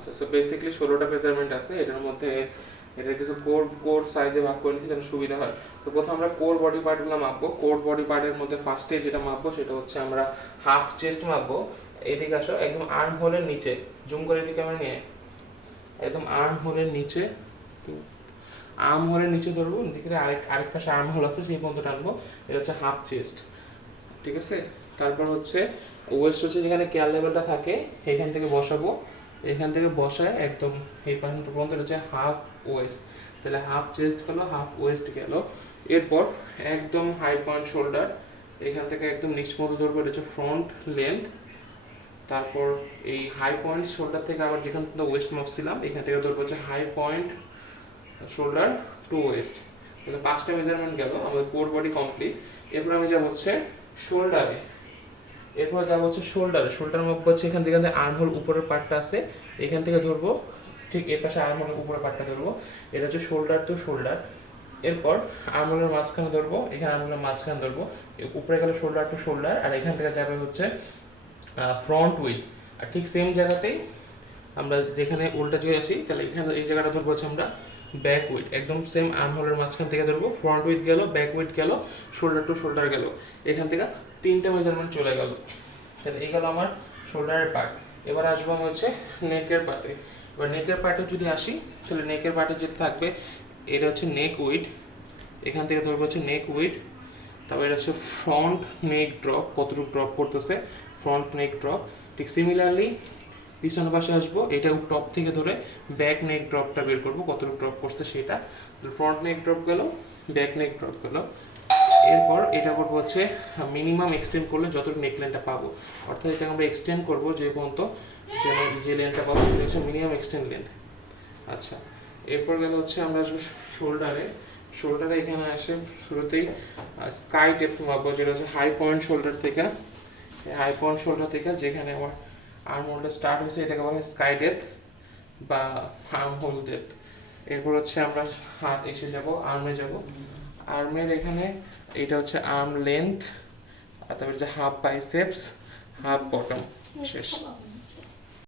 আচ্ছা, so basically 16টা measurement আছে, এটার মধ্যে এটা কিছু কোর সাইজে ভাগ করে নিতে যেন সুবিধা হয়। তো প্রথমে আমরা কোর বডি পার্টগুলো মাপবো। কোর বডি পার্টের মধ্যে ফার্স্টে যেটা মাপবো সেটা হচ্ছে আমরা হাফ চেস্ট মাপবো। এদিকে আসো, একদম আর্ম হোলের নিচে, জুম করে এদিকে আমরা নিয়ে একদম আর্ম হোলের নিচে, আর্ম হোলের নিচে ধরবো, এদিকে আরেক পাশে আর্ম হোল আছে সেই পর্যন্ত টানবো, এটা হচ্ছে হাফ চেস্ট, ঠিক আছে। তারপর হচ্ছে ওয়েস্ট হচ্ছে যেখানে কেয়ার লেভেলটা থাকে এখান থেকে বসাবো, এখান থেকে বসায় একদম এই পর্যন্ত হচ্ছে হাফ ওয়েস্ট, তাহলে হাফ চেস্ট গেলো, হাফ ওয়েস্ট গেল। এরপর একদম হাই পয়েন্ট শোল্ডার, এখান থেকে একদম নিচ মতো ধরবো, এটা হচ্ছে ফ্রন্ট লেন্থ। তারপর এই হাই পয়েন্ট শোল্ডার থেকে আবার যেখান থেকে ওয়েস্ট মাপছিলাম এখান থেকে ধরবো হচ্ছে high point shoulder to waist, তাহলে 5টা মেজারমেন্ট গেল, আমাদের কোর বডি কমপ্লিট। এরপর আমি যাবো হচ্ছে শোল্ডারে, শোল্ডার মাপবো হচ্ছে এখান থেকে আর্ম হোল উপরের পার্টটা আছে এখান থেকে ধরবো, ঠিক এর পাশে আর্ম হোলের উপরের পার্টটা ধরবো, এটা হচ্ছে শোল্ডার টু শোল্ডার। এরপর আর্ম হোলের মাঝখানে ধরবো, এখানে আর্ম হোলের মাঝখানে ধরবো, উপরে গেলে শোল্ডার টু শোল্ডার, আর এখান থেকে যাবে হচ্ছে ফ্রন্ট উইথ। আর ঠিক সেম জায়গাতেই আমরা যেখানে উল্টা দিয়ে আসি, তাহলে এখানে এই জায়গাটা ধরবো হচ্ছে আমরা ব্যাক উইথ, একদম সেম আর্ম হোলের মাঝখান থেকে ধরবো, ফ্রন্ট উইথ গেল, ব্যাক উইথ গেল, শোল্ডার টু শোল্ডার গেল, এখান থেকে 3টা মেজারমেন্ট চলে গেল। তাহলে এই গেল আমার শোল্ডারের পার্ট। এবার আসবো আমি হচ্ছে নেকের পার্টে। এবার নেকের পার্টে যদি আসি, তাহলে নেকের পার্টে যেটা থাকবে এটা হচ্ছে নেক উইথ, এখান থেকে ধরবো হচ্ছে নেক উইথ। তারপর এটা হচ্ছে ফ্রন্ট নেক ড্রপ, কতটুকু ড্রপ করতেছে, ফ্রন্ট নেক ড্রপ। ঠিক সিমিলারলি পিছনের পাশে আসবো, এটা টপ থেকে ধরে ব্যাক নেক ড্রপটা বের করবো, কতটুকু ড্রপ করছে সেটা। ফ্রন্ট নেক ড্রপ গেল, ব্যাক নেক ড্রপ গেল। এরপর এটা করবো হচ্ছে মিনিমাম এক্সটেন্ড করলে যতটুকু নেক লেনটা পাবো, অর্থাৎ এটা আমরা এক্সটেন্ড করবো যে পর্যন্ত যেন যে লেনটা পাবো সেটা হচ্ছে মিনিমাম এক্সটেন্ড লেন্থ। আচ্ছা, এরপর গেল হচ্ছে আমরা আসবো শোল্ডারে। শোল্ডারে এখানে আসে শুরুতেই স্কাই ডেপথ মাপবো, যেটা হচ্ছে হাই পয়েন্ট শোল্ডার থেকে, হাই পয়েন্ট শোল্ডার থেকে যেখানে আমার আর্ম হোলটা স্টার্ট হয়েছে এটাকে বলা হয় স্কাই ডেপথ বা আর্ম হোল ডেপথ। এরপর হচ্ছে আমরা হাত এসে যাব, আর্মে যাব। আর্মের এখানে এটা হচ্ছে আর্ম লেন্থ, আর তারপরে হচ্ছে হাফ বাইসেপস, হাফ বটম, শেষ।